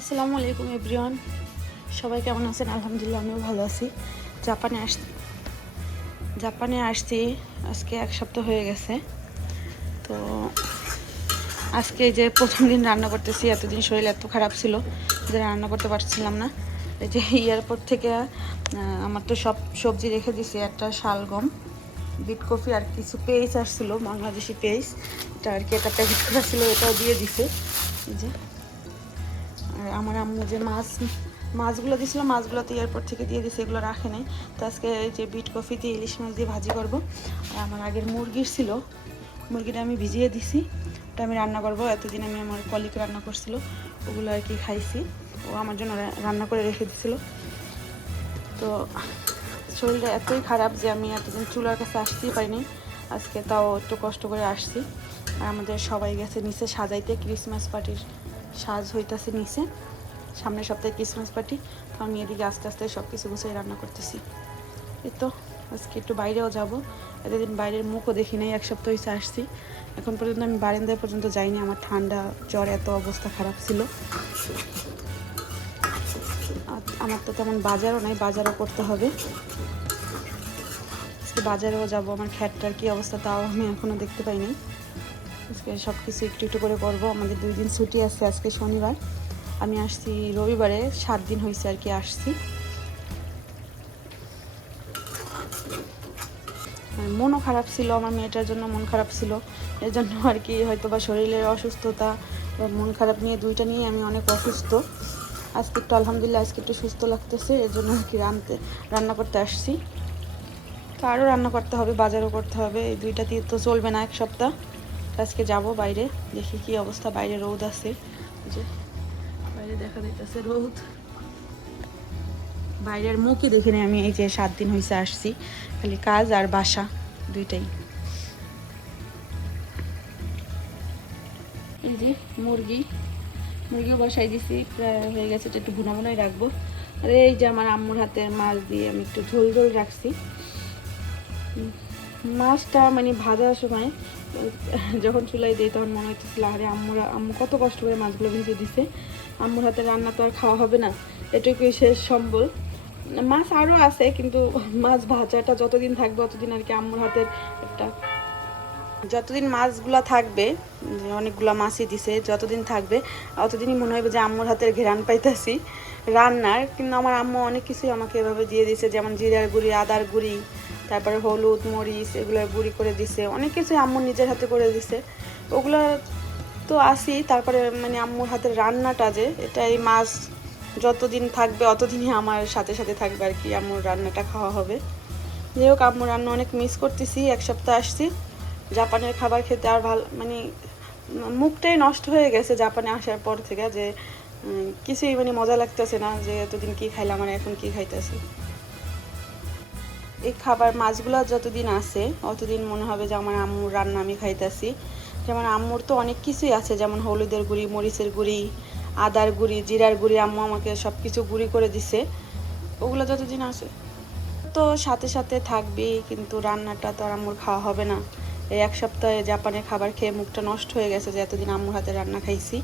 আসসালামু আলাইকুম এভরিওয়ান, সবাই কেমন আছেন? আলহামদুলিল্লাহ আমিও ভালো আছি। জাপানে আসছি আজকে এক সপ্তাহ হয়ে গেছে। তো আজকে যে প্রথম দিন রান্না করতেছি, এতদিন শরীর এত খারাপ ছিল যে রান্না করতে পারছিলাম না। এই যে এয়ারপোর্ট থেকে আমার তো সব সবজি রেখে দিছি, একটা শালগম, বিট কফি আর কিছু পেঁয়াজ আসছিলো, বাংলাদেশি পেঁয়াজ, এটা আর কি একটা প্যাকেট করা ছিল, এটাও দিয়ে দিছে। এই যে আর আমার আম্মু যে মাছগুলো দিয়েছিলো, মাছগুলো তো এয়ারপোর্ট থেকে দিয়ে দিছে, এগুলো রাখে নাই। তো আজকে এই যে বিট কফি দিয়ে ইলিশ মাছ দিয়ে ভাজি করব। আর আমার আগের মুরগির ছিল, মুরগিটা আমি ভিজিয়ে দিছি, ওটা আমি রান্না করব। এতদিন আমি আমার কলিগ রান্না করছিল, ওগুলো আর কি খাইছি, ও আমার জন্য রান্না করে রেখে দিছিল। তো শরীরটা এতই খারাপ যে আমি এতদিন চুলার কাছে আসতেই পারিনি, আজকে তাও একটু কষ্ট করে আসছি। আর আমাদের সবাই গেছে নিচে সাজাইতে, ক্রিসমাস পার্টির সাজ হইতাছে নিচে, সামনের সপ্তাহে ক্রিসমাস পার্টি। তো আমি এদিকে আস্তে আস্তে সব কিছু গুছিয়ে রান্না করতেছি। এই তো আজকে একটু বাইরেও যাব, এতদিন বাইরের মুখও দেখি নাই, এক সপ্তাহ হয়েছে আসছি, এখন পর্যন্ত আমি বারান্দায় পর্যন্ত যাইনি। আমার ঠান্ডা জ্বর এত অবস্থা খারাপ ছিল। আমার তো তেমন বাজারও নাই, বাজারও করতে হবে, আজকে বাজারেও যাব। আমার খ্যাটটার কী অবস্থা তাও আমি এখনও দেখতে পাইনি। আজকে সব কিছু একটু একটু করে করবো। আমাদের 2 দিন ছুটি আছে, আজকে শনিবার, আমি আসছি রবিবারে, 7 দিন হয়েছে আর কি আসছি। মনও খারাপ ছিল, আমার মেয়েটার জন্য মন খারাপ ছিল, এর জন্য আর কি হয়তো বা শরীরের অসুস্থতা বা মন খারাপ নিয়ে দুইটা নিয়ে আমি অনেক অসুস্থ। আজকে একটু আলহামদুলিল্লাহ আজকে একটু সুস্থ লাগতেছে, এর জন্য আর কি রান্না করতে আসছি। তো আরও রান্না করতে হবে, বাজারও করতে হবে, এই দুইটা দিয়ে তো চলবে না এক সপ্তাহ। আজকে যাব বাইরে, দেখি কি অবস্থা। বাইরে রোদ আছে, যে বাইরে দেখা যাইতেছে রোদ, বাইরের মুখই দেখি নাই আমি। এই যে 7 দিন হয়েছে আসছি, খালি কাজ আর বাসা দুইটাই। এই যে মুরগিও বসাই দিছি, প্রায় হয়ে গেছে, একটু ভুনা ভুনাই রাখবো। আর এই যে আমার আম্মুর হাতের মাছ দিয়ে আমি একটু ঝোল ঝোল রাখছি। মাছটা মানে ভাজার সময় যখন চুলাই দিই তখন মনে হইতেছিল আরে আম্মু কত কষ্ট করে মাছগুলো ভেজে দিছে, আম্মুর হাতের রান্না তো আর খাওয়া হবে না, এটুকুই শেষ সম্বল। মাছ আরও আছে, কিন্তু মাছ ভাজাটা যতদিন থাকবে ততদিন আর কি আম্মুর হাতের একটা, যতদিন মাছগুলা থাকবে, অনেকগুলা মাছই দিছে, যতদিন থাকবে অতদিনই মনে হবে যে আম্মুর হাতের ঘেরান পাইতেছি রান্নার। কিন্তু আমার আম্মু অনেক কিছুই আমাকে এভাবে দিয়ে দিছে, যেমন জিরার গুঁড়ি, আদার গুঁড়ি, তারপরে হলুদ, মরিচ, এগুলো গুঁড়ি করে দিছে, অনেক কিছুই আম্মু নিজের হাতে করে দিছে। ওগুলো তো আসি, তারপরে মানে আম্মুর হাতের রান্নাটা যে এটা, এই মাছ যতদিন থাকবে অতদিনই আমার সাথে সাথে থাকবে আর কি, আম্মুর রান্নাটা খাওয়া হবে। যাই হোক, আম্মুর রান্না অনেক মিস করতেছি। এক সপ্তাহ আসছি, জাপানের খাবার খেতে আর ভালো মানে মুখটাই নষ্ট হয়ে গেছে জাপানে আসার পর থেকে, যে কিছুই মানে মজা লাগতেছে না, যে এতদিন কি খাইলাম আর এখন কি খাইতেছি। এই খাবার মাছগুলো যতদিন আছে অতদিন মনে হবে যে আমার আম্মুর রান্না আমি খাইতেছি। যেমন আম্মুর তো অনেক কিছুই আছে, যেমন হলুদের গুঁড়ি, মরিচের গুঁড়ি, আদার গুঁড়ি, জিরার গুঁড়ি, আম্মু আমাকে সব কিছু গুঁড়ি করে দিছে। ওগুলো যতদিন আছে তো সাথে সাথে থাকবেই, কিন্তু রান্নাটা তো আর আম্মুর খাওয়া হবে না। এই এক সপ্তাহে জাপানের খাবার খেয়ে মুখটা নষ্ট হয়ে গেছে, যে এতদিন আম্মুর হাতে রান্না খাইছি।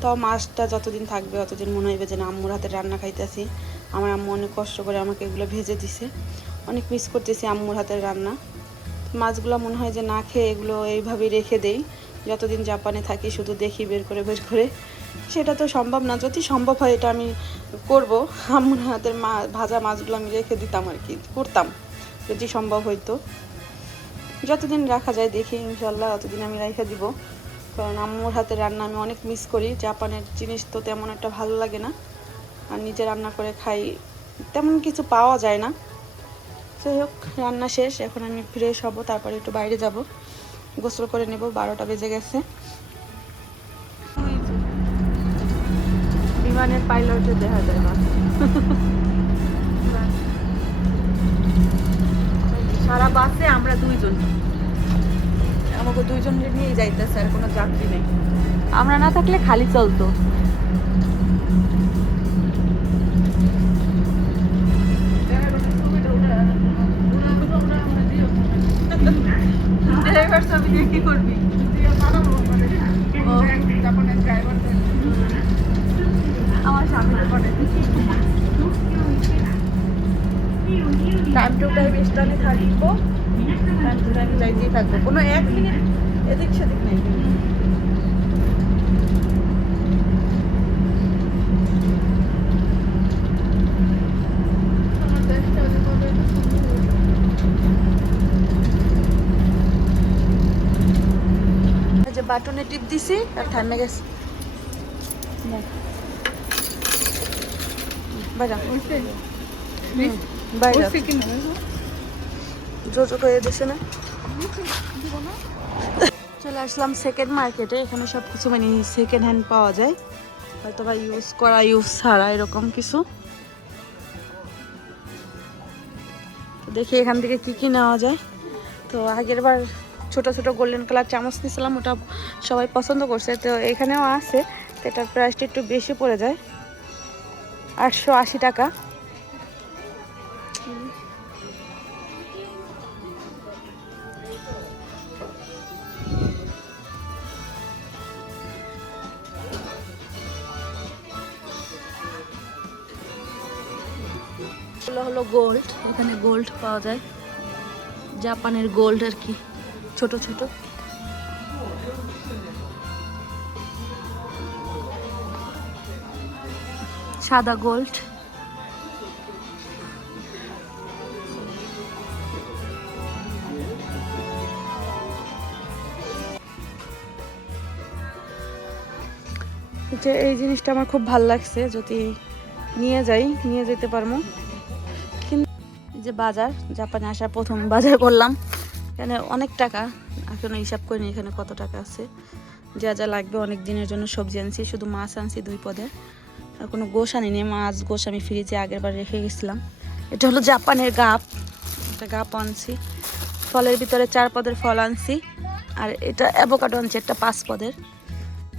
তো মাছটা যতদিন থাকবে অতদিন মনে হইবে যে না আম্মুর হাতে রান্না খাইতেছি। আমার আম্মু অনেক কষ্ট করে আমাকে এগুলো ভেজে দিছে, অনেক মিস করতেছি আম্মুর হাতের রান্না। মাছগুলো মনে হয় যে না খেয়ে এগুলো এইভাবেই রেখে দেই, যতদিন জাপানে থাকি শুধু দেখি বের করে বের করে। সেটা তো সম্ভব না, যদি সম্ভব হয় এটা আমি করব, আম্মুর হাতের ভাজা মাছগুলো আমি রেখে দিতাম আর কি, করতাম যদি সম্ভব হইতো। যতদিন রাখা যায় দেখি, ইনশাল্লাহ অতদিন আমি রেখে দিব, কারণ আম্মুর হাতের রান্না আমি অনেক মিস করি। জাপানের জিনিস তো তেমন একটা ভালো লাগে না, আর নিজে রান্না করে খাই তেমন কিছু পাওয়া যায় না। যাই হোক, রান্না শেষ, এখন আমি ফ্রেশ হব, তারপরে একটু বাইরে যাব, গোসল করে নেব, 12টা বেজে গেছে। বিমানের পাইলটে দেখা যায় না, সারা বাসে আমরা 2 জন, আমাকে 2 জনের নিয়েই যাইতেছে, আর কোনো যাত্রী নেই। আমরা না থাকলে খালি চলতো। ড্রাইভার ছবি দিয়ে কি করবি? টাইম টু টাইম স্টানে থাকবো, টাইম টু টাইম যাইতেই থাকবো, কোনো 1 মিনিট এদিক সেদিক নেই। যে বাটনে টিপ দিছি আর থামে গেছে। বাইরা বাইরা জোজো করে দিছে না। চলে আসলাম সেকেন্ড মার্কেটে। এখানে সব কিছু মানে সেকেন্ড হ্যান্ড পাওয়া যায়, হয়তো বা ইউজ করা ইউজ ছাড়া এরকম কিছু। তো দেখি এখান থেকে কি কি নেওয়া যায়। তো আগের বার ছোট ছোট গোল্ডেন কালার চামচ নিয়েছিলাম, ওটা সবাই পছন্দ করছে। তো এখানেও আছে, তো এটার প্রাইসটা একটু বেশি পড়ে যায়, 880 টাকা। হলো গোল্ড, এখানে গোল্ড পাওয়া যায়, জাপানের গোল্ড আর কি, ছোট ছোট। সাদা গোল্ড, যে এই জিনিসটা আমার খুব ভালো লাগছে, যদি নিয়ে যেতে পারবো। কিন্তু এই যে বাজার, জাপানে আসার প্রথম বাজার করলাম, এখানে অনেক টাকা, এখনো হিসাব করিনি এখানে কত টাকা আছে। যা যা লাগবে অনেক দিনের জন্য সবজি আনছি, শুধু মাছ আনছি 2 পদের, আর কোনো গোশ আনিনি। মাছ গোশ আমি ফ্রিজে আগের বার রেখে গেছিলাম। এটা হলো জাপানের গাপ, একটা গাপ আনছি। ফলের ভিতরে 4 পদের ফল আনছি, আর এটা অ্যাভোকাডো আনছি একটা 5 পদের।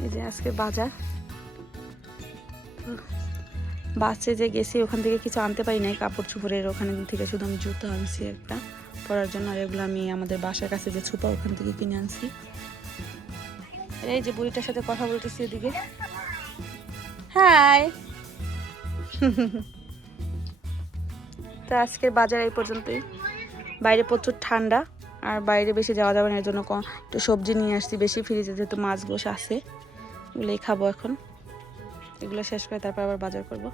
এই যে আজকে বাজার। বাসে যে গেছি ওখান থেকে কিছু আনতে পারি নাই, কাপড় চোপড়ের ওখানে থেকে শুধু আমি জুতো আনছি একটা পরার জন্য, আর এগুলো আমি আমাদের বাসার কাছে যে ছুপা ওখান থেকে কিনে আনছি। এই যে বুড়িটার সাথে কথা বলতেছি এদিকে, হাই। তো আজকের বাজার এই পর্যন্তই। বাইরে প্রচুর ঠান্ডা, আর বাইরে বেশি যাওয়া যাবে না, এর জন্য একটু সবজি নিয়ে আসছি বেশি ফ্রিজে, যেহেতু মাছ গোশ আছে, এগুলোই খাবো এখন। এগুলো শেষ করে তারপর আবার বাজার করব।